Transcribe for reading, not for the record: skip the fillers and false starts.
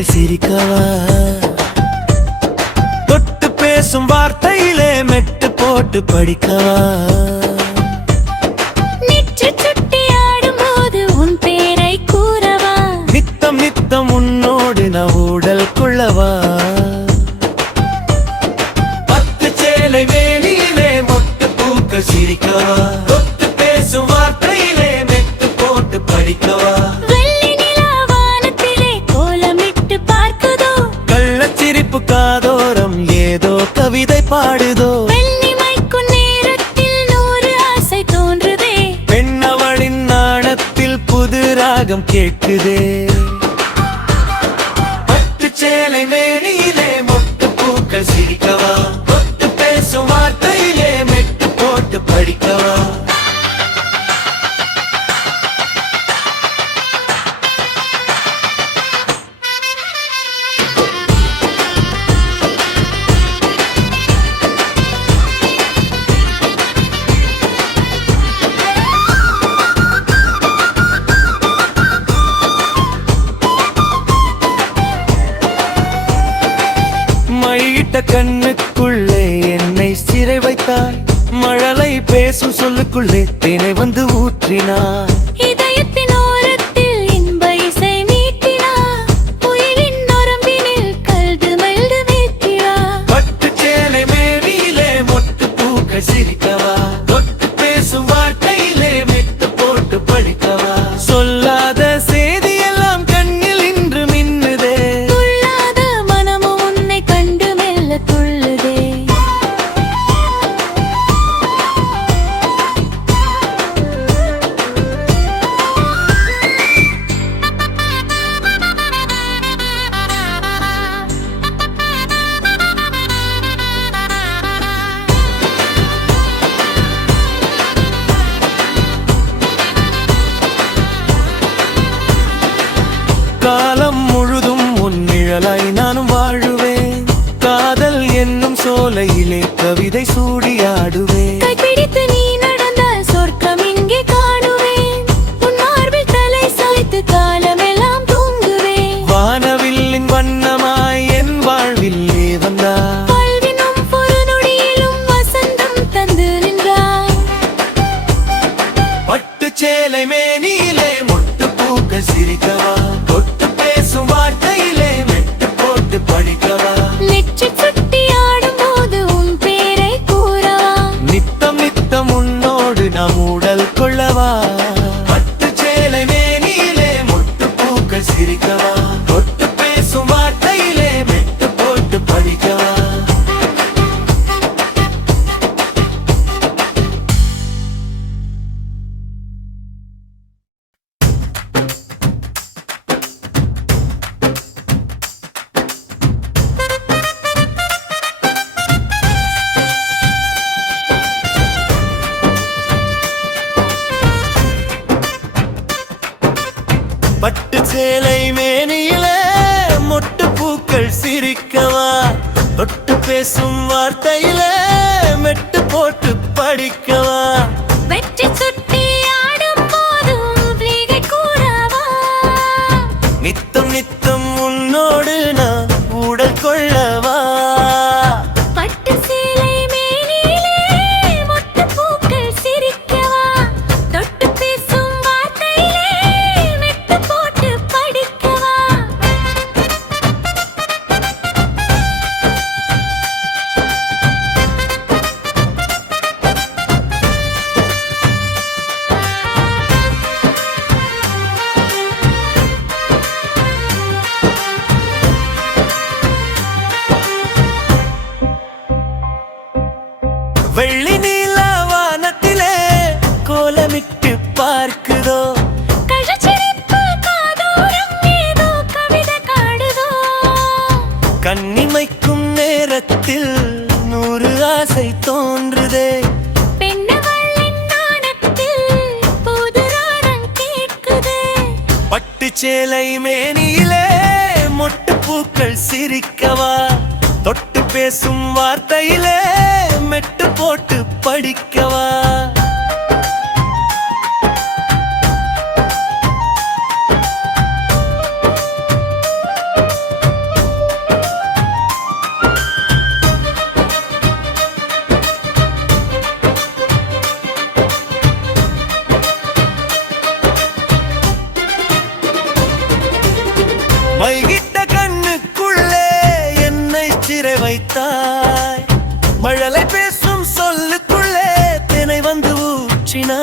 பூக்கள் சிரிக்கவா தொட்டு பேசும் வார்த்தையிலே மெட்டு போட்டு படிக்கவா நித்தம் நித்தம் உன்னோடு நான் ஊடல் கொள்ளவா பத்து சேலை வேலியிலே மொட்டு பூக்கள் சிரிக்கவா தொட்டு பேசும் வார்த்தையிலே மெட்டு போட்டு படிக்கவா கள்ளச்சிரிப்பு காதோரம் ஏதோ கவிதை பாடுதோ பெண்ணவளின் நாணத்தில் புது ராகம் கேட்குதே பட்டு சேலை மேனியிலே மொட்டு பூக்கள் சிரிக்கவா தொட்டு பேசும் வார்த்தையிலே மெட்டு போட்டு படிக்கவா கண்ணுக்குள்ளே என்னை சிறை வைத்தாய் மழலை பேசும் சொல்லுக்குள்ளே தேனை வந்து ஊற்றினார் இதயத்தின் ஓரத்தில் இன்ப இசை நீட்டினார் உயிரின் நரம்பினில் கல்து மெல்து வீற்றினார் பட்டு சேலை மேனியிலே மொட்டு பூக்கள் சிரிக்கவா தொட்டு பேசும் வார்த்தையிலே மெட்டு போட்டு படிக்கவா சொல்லாத செய்தியெல்லாம் கண்ணில் இன்று மின்னுதே துள்ளாத மனமும் உன்னை கண்டு மெல்ல துள்ளுதே காலம் முழுதும் உன் நிழலாய் நானும் வாழுவேன் காதல் என்னும் சோலையிலே கவிதை சூடியாடுவேன் கைப்பிடித்து நீ நடந்தால் சொர்க்கம் இங்கே காணுவேன் உன் மார்பில் தலை சாய்த்து காலமெல்லாம் தூங்குவேன் வானவில்லின் வண்ணமாய் என் வாழ்வில் நீ வந்தாய் வாழ்வினும் ஒரு நொடியிலும் வசந்தம் தந்து நின்றாய் பட்டு சேலை மேனியிலே மொட்டு பூக்கள் சிரிக்கவா தொட்டு பேசும் வார்த்தையிலே மெட்டு போட்டு படிக்கவா நெற்றி சுட்டி ஆடும் போது உன் பேரை கூறவா நித்தம் நித்தம் உன்னோடு நாம் ஊடல் கொள்ளவா பட்டு சேலை மேனியிலே மொட்டு பூக்கள் சிரிக்கவா தொட்டு பேசும் வார்த்தையிலே மெட்டு போட்டு படிக்கவா பட்டு சேலை மேனியிலே மொட்டு பூக்கள் சிரிக்கவா தொட்டு பேசும் வார்த்தையிலே மெட்டு போட்டு படிக்கவா வெற்றி சுட்டி ஆடும் போது உன் பிரிகை கூறவா நித்தம் நித்தம் உன்னோடு நான் ஊடல் கொள்ளவா பட்டு சேலை மேனியிலே மொட்டு பூக்கள் சிரிக்கவா தொட்டு பேசும் வார்த்தையிலே மெட்டு போட்டு படிக்கவா வெள்ளி நீல வானத்திலே கோலமிட்டு பார்க்குதோ கள்ளச்சிரிப்பு காதோரம் ஏதோ கவிதை காடுதோ கண்ணிமைக்கும் நேரத்தில் 100 ஆசை தோன்றுதே பெண்ணவளின் நாணத்தில் புது ராகம் கேட்குதே பட்டு சேலை மேனியிலே மொட்டு பூக்கள் சிரிக்கவா தொட்டு பேசும் வார்த்தையிலே மெட்டு போட்டு படிக்கவா ஊற்றினார்.